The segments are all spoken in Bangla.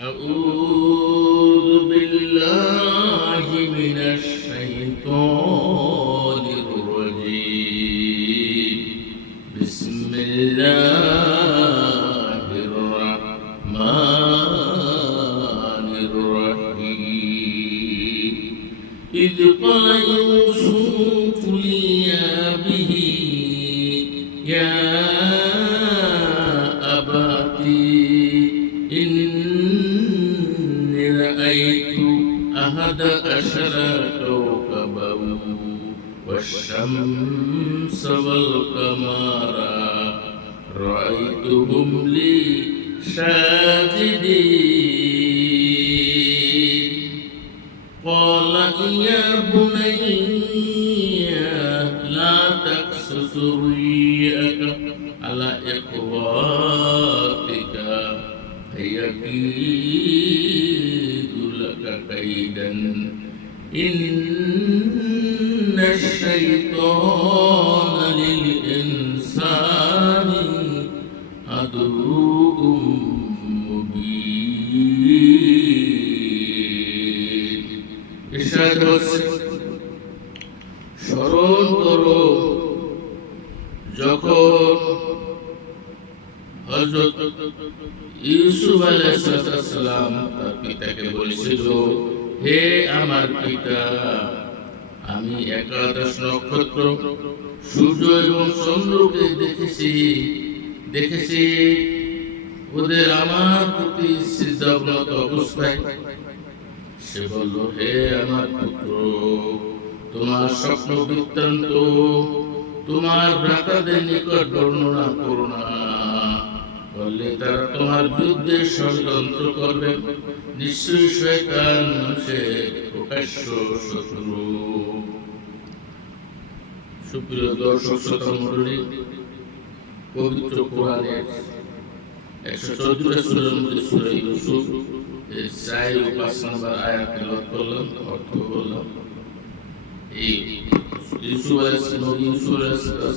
أعوذ بالله من الشيطان الرجيم بسم الله الرحمن الرحيم إذ قال يوسف لأبيه يا أبتي إني رأيت أحد عشر كوكبا والشمس والقمر رأيتهم لي ساجدين قال يا بني لا تقصص رؤياك على إخواتك فيكيد لك كيدا إن الشيطان للإنسان عدو مبين إرشاد হচ্ছে স্মরণ করো যখন হযরত ইউসুফ আলাইহিস সালাম তার পিতাকে বলেছিল, হে আমার পিতা, আমি একাদশ নক্ষত্র, সূর্য এবং চন্দ্রকে দেখেছি ওদের আমার প্রতি সিজদাবনত অবস্থায়। সে বলল, হে আমার পুত্র, তোমার স্বপ্ন বৃত্তান্ত তোমার ভ্রাতাদের নিকট বর্ণনা করো না, বললে তারা তোমার বিরুদ্ধে ষড়যন্ত্র করবে। নিশ্চয়ই শয়তান মানুষের প্রকাশ্য শত্রু। সুপ্রিয় দর্শক শ্রোতা মণ্ডলী, পবিত্র কোরআনের 114 সূরার মধ্যে সূরা ইউসুফ এর 4 ও 5 নম্বর আয়াত তেলাওয়াত করলাম, অর্থ বললাম। এই ইউসুফ আলাইহিস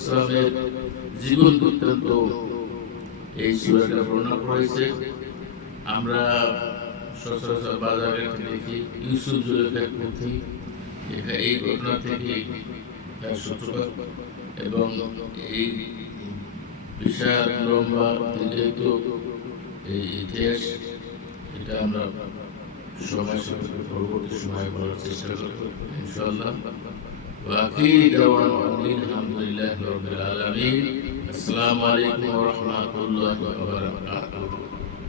সালামের জীবন বৃত্তান্ত এই সূরাটা বর্ণনা করা হয়েছে। আমরা সচরাচর বাজারে দেখি ইউসুফ জুলেখার পুঁথি, এই ঘটনা থেকে তার সূত্রপাত এবং এই বিশাল লম্বা দীর্ঘ এই ইতিহাস, এটা আমরা সময় সাপেক্ষে পরবর্তী সময় বলার চেষ্টা করব ইনশাআল্লাহ। وآخر دعوانا الحمد لله رب العالمين. السلام عليكم ورحمة الله وبركاته.